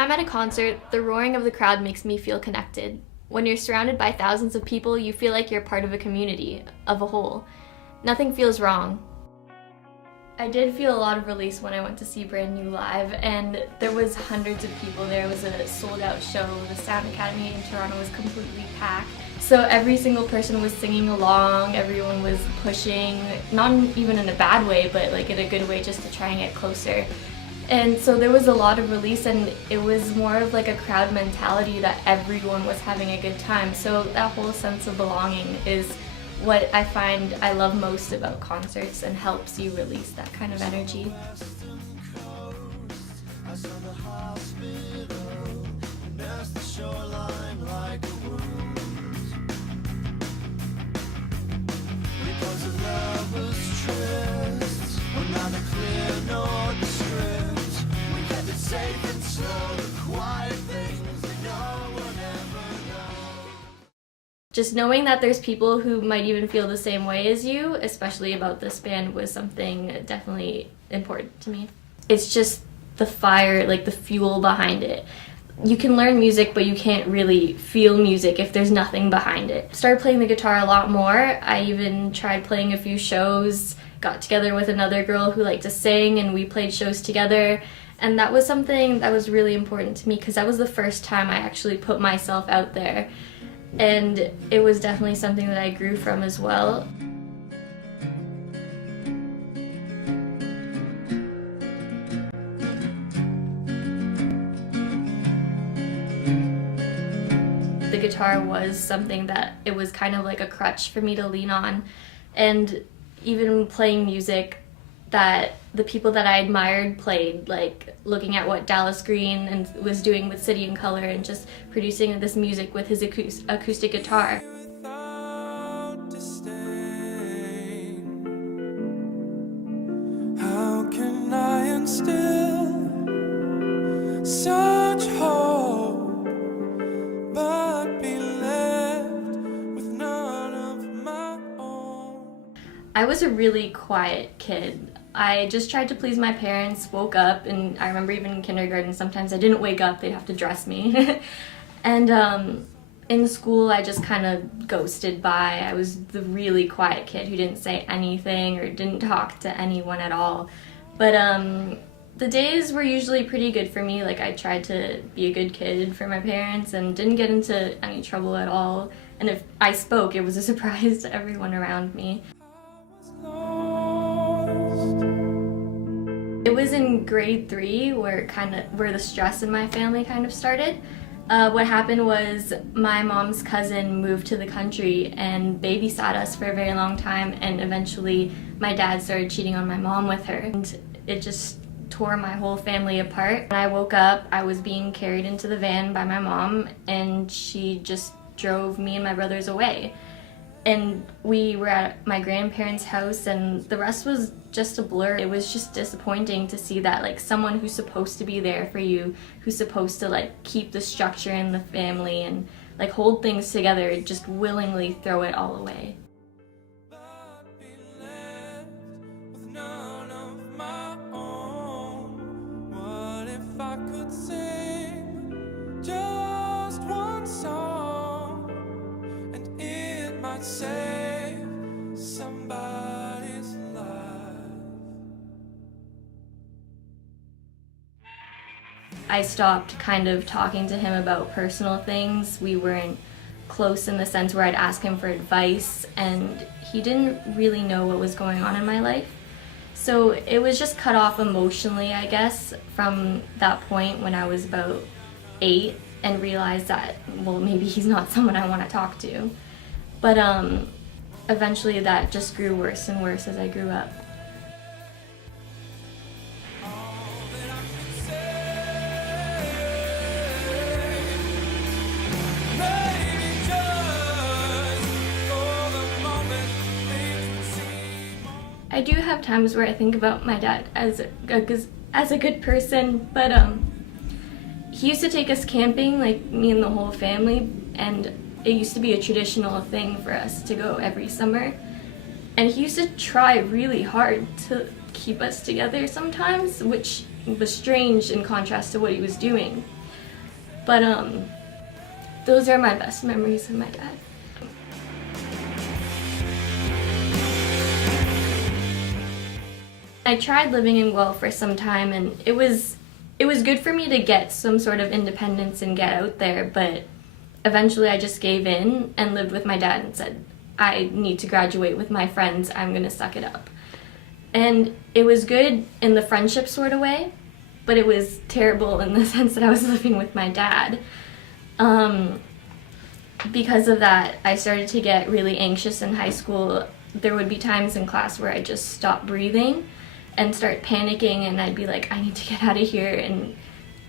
I'm at a concert, the roaring of the crowd makes me feel connected. When you're surrounded by thousands of people, you feel like you're part of a community, of a whole. Nothing feels wrong. I did feel a lot of release when I went to see Brand New live, and there was hundreds of people there. It was a sold-out show. The Sound Academy in Toronto was completely packed. So every single person was singing along, everyone was pushing, not even in a bad way, but like in a good way just to try and get closer. And so there was a lot of release, and it was more of like a crowd mentality that everyone was having a good time. So that whole sense of belonging is what I find I love most about concerts and helps you release that kind of energy. Just knowing that there's people who might even feel the same way as you, especially about this band, was something definitely important to me. It's just the fire, like the fuel behind it. You can learn music, but you can't really feel music if there's nothing behind it. Started playing the guitar a lot more. I even tried playing a few shows, got together with another girl who liked to sing, and we played shows together. And that was something that was really important to me because that was the first time I actually put myself out there. And it was definitely something that I grew from as well. The guitar was something that it was kind of like a crutch for me to lean on, and even playing music that the people that I admired played, like looking at what Dallas Green and was doing with City and Colour and just producing this music with his acoustic guitar. How can I instill such hope but be left with none of my own? I was a really quiet kid. I just tried to please my parents, woke up, and I remember even in kindergarten sometimes I didn't wake up, they'd have to dress me. And in school I just kind of ghosted by. I was the really quiet kid who didn't say anything or didn't talk to anyone at all. But the days were usually pretty good for me. Like I tried to be a good kid for my parents and didn't get into any trouble at all. And if I spoke, it was a surprise to everyone around me. It was in grade 3 where the stress in my family kind of started. What happened was my mom's cousin moved to the country and babysat us for a very long time, and eventually my dad started cheating on my mom with her, and it just tore my whole family apart. When I woke up, I was being carried into the van by my mom, and she just drove me and my brothers away. And we were at my grandparents' house, and the rest was just a blur. It was just disappointing to see that like someone who's supposed to be there for you, who's supposed to like keep the structure in the family and like hold things together, just willingly throw it all away. What if I could sing just one song and it might save somebody's life? I stopped kind of talking to him about personal things. We weren't close in the sense where I'd ask him for advice, and he didn't really know what was going on in my life. So it was just cut off emotionally, I guess, from that point when I was about 8 and realized that, well, maybe he's not someone I want to talk to. But eventually that just grew worse and worse as I grew up. I do have times where I think about my dad as a good person, but he used to take us camping, like me and the whole family, and it used to be a traditional thing for us to go every summer. And he used to try really hard to keep us together sometimes, which was strange in contrast to what he was doing. But those are my best memories of my dad. I tried living in Guelph for some time, and it was good for me to get some sort of independence and get out there, but eventually I just gave in and lived with my dad and said, I need to graduate with my friends, I'm gonna suck it up. And it was good in the friendship sort of way, but it was terrible in the sense that I was living with my dad. Because of that, I started to get really anxious in high school. There would be times in class where I just stopped breathing and start panicking, and I'd be like, I need to get out of here and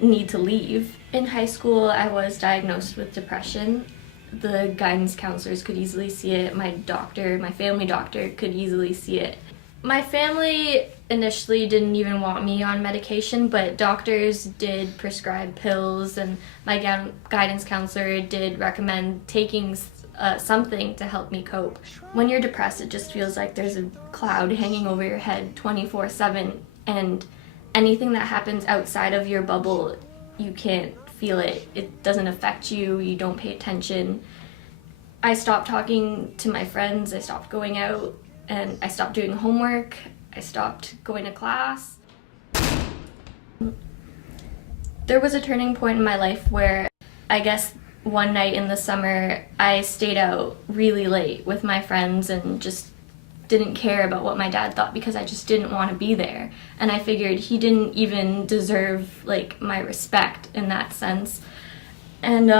need to leave. In high school, I was diagnosed with depression. The guidance counselors could easily see it. My family doctor could easily see it. My family initially didn't even want me on medication, but doctors did prescribe pills, and my guidance counselor did recommend taking something to help me cope. When you're depressed, it just feels like there's a cloud hanging over your head 24/7, and anything that happens outside of your bubble, you can't feel it. It doesn't affect you, you don't pay attention. I stopped talking to my friends, I stopped going out, and I stopped doing homework, I stopped going to class. There was a turning point in my life where I guess one night in the summer I stayed out really late with my friends and just didn't care about what my dad thought because I just didn't want to be there. And I figured he didn't even deserve like my respect in that sense. And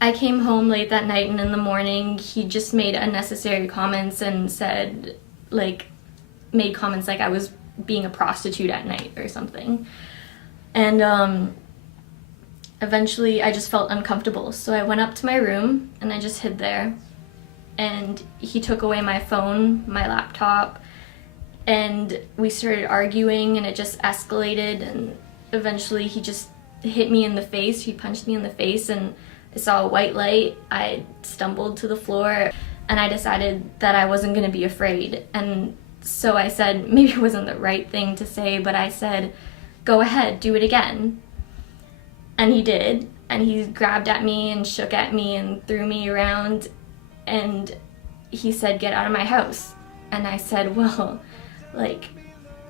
I came home late that night, and in the morning he just made unnecessary comments and made comments like I was being a prostitute at night or something. And eventually I just felt uncomfortable, so I went up to my room and I just hid there. And he took away my phone, my laptop, and we started arguing, and it just escalated, and eventually he just hit me in the face. He punched me in the face, and I saw a white light. I stumbled to the floor, and I decided that I wasn't going to be afraid. And so I said, maybe it wasn't the right thing to say, but I said, go ahead, do it again. And he did, and he grabbed at me and shook at me and threw me around, and he said, get out of my house. And I said, well,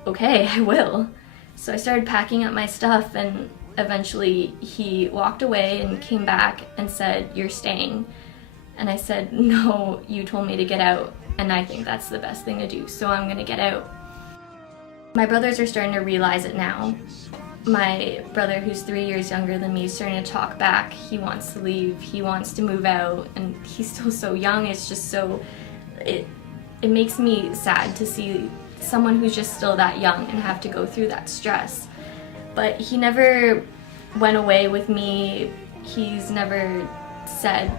okay, I will. So I started packing up my stuff, and eventually he walked away and came back and said, you're staying. And I said, no, you told me to get out, and I think that's the best thing to do, so I'm gonna get out. My brothers are starting to realize it now. My brother, who's 3 years younger than me, is starting to talk back. He wants to leave, he wants to move out, and he's still so young. It's just so, it makes me sad to see someone who's just still that young and have to go through that stress. But he never went away with me. He's never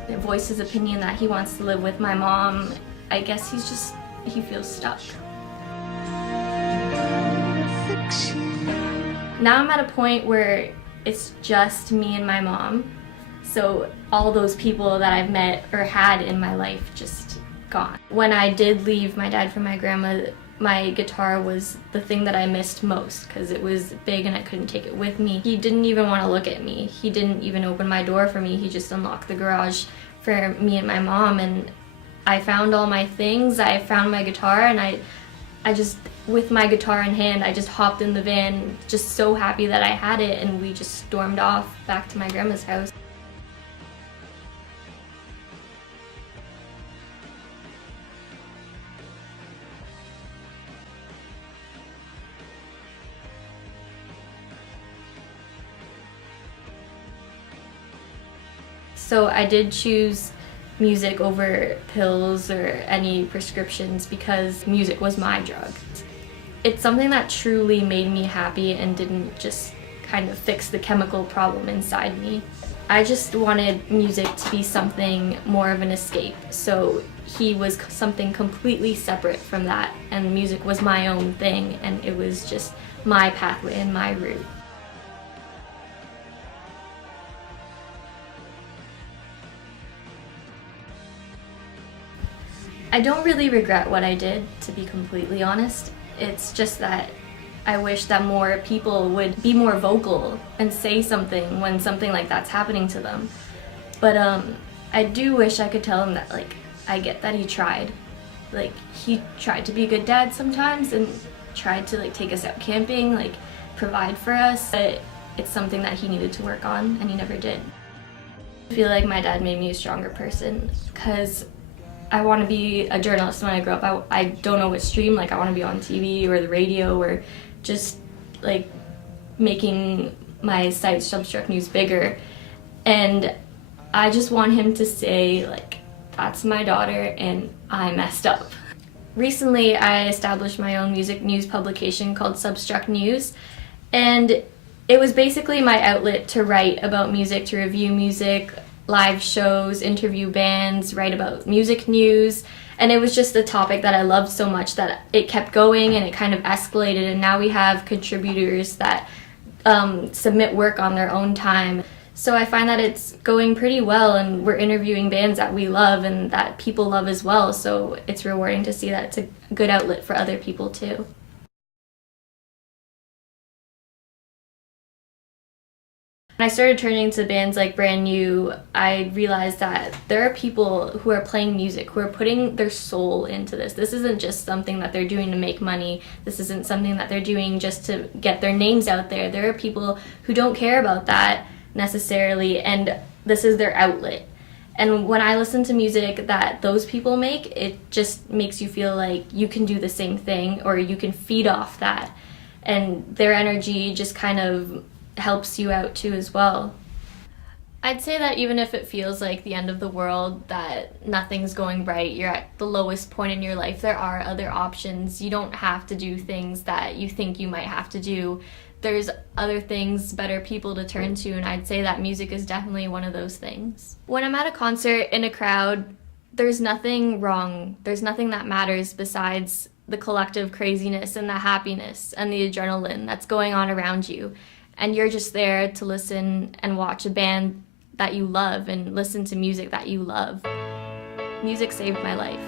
voiced his opinion that he wants to live with my mom. I guess he feels stuck. Now I'm at a point where it's just me and my mom. So all those people that I've met or had in my life just gone. When I did leave my dad for my grandma, my guitar was the thing that I missed most because it was big and I couldn't take it with me. He didn't even want to look at me. He didn't even open my door for me. He just unlocked the garage for me and my mom, and I found all my things. I found my guitar, and I just, with my guitar in hand, I just hopped in the van, just so happy that I had it, and we just stormed off back to my grandma's house. So I did choose music over pills or any prescriptions because music was my drug. It's something that truly made me happy and didn't just kind of fix the chemical problem inside me. I just wanted music to be something more of an escape. So he was something completely separate from that, and music was my own thing, and it was just my pathway and my route. I don't really regret what I did, to be completely honest. It's just that I wish that more people would be more vocal and say something when something like that's happening to them. But I do wish I could tell him that, like, I get that he tried. Like, he tried to be a good dad sometimes and tried to, like, take us out camping, like, provide for us, but it's something that he needed to work on and he never did. I feel like my dad made me a stronger person because I want to be a journalist when I grow up. I don't know what stream, like I want to be on TV or the radio or just like making my site Substruck News bigger. And I just want him to say, like, that's my daughter and I messed up. Recently I established my own music news publication called Substruck News, and it was basically my outlet to write about music, to review music, live shows, interview bands, write about music news, and it was just a topic that I loved so much that it kept going and it kind of escalated, and now we have contributors that submit work on their own time. So I find that it's going pretty well, and we're interviewing bands that we love and that people love as well, so it's rewarding to see that it's a good outlet for other people too. When I started turning to bands like Brand New, I realized that there are people who are playing music, who are putting their soul into this. This isn't just something that they're doing to make money. This isn't something that they're doing just to get their names out there. There are people who don't care about that necessarily, and this is their outlet. And when I listen to music that those people make, it just makes you feel like you can do the same thing, or you can feed off that. And their energy just kind of helps you out too as well. I'd say that even if it feels like the end of the world, that nothing's going right, you're at the lowest point in your life, there are other options. You don't have to do things that you think you might have to do. There's other things, better people to turn to, and I'd say that music is definitely one of those things. When I'm at a concert in a crowd, there's nothing wrong. There's nothing that matters besides the collective craziness and the happiness and the adrenaline that's going on around you. And you're just there to listen and watch a band that you love and listen to music that you love. Music saved my life.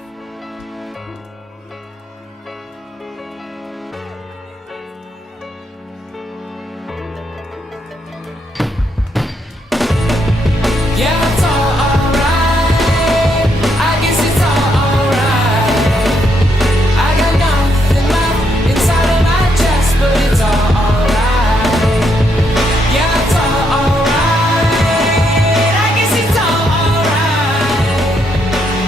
Yeah, it's all alright. I guess it's all alright. I got nothing left inside of my chest, but it's all alright. Yeah, it's all alright. I guess it's all alright.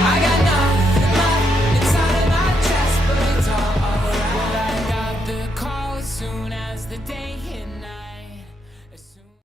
I got nothing left inside of my chest, but it's all alright. Well, I got the call as soon as the day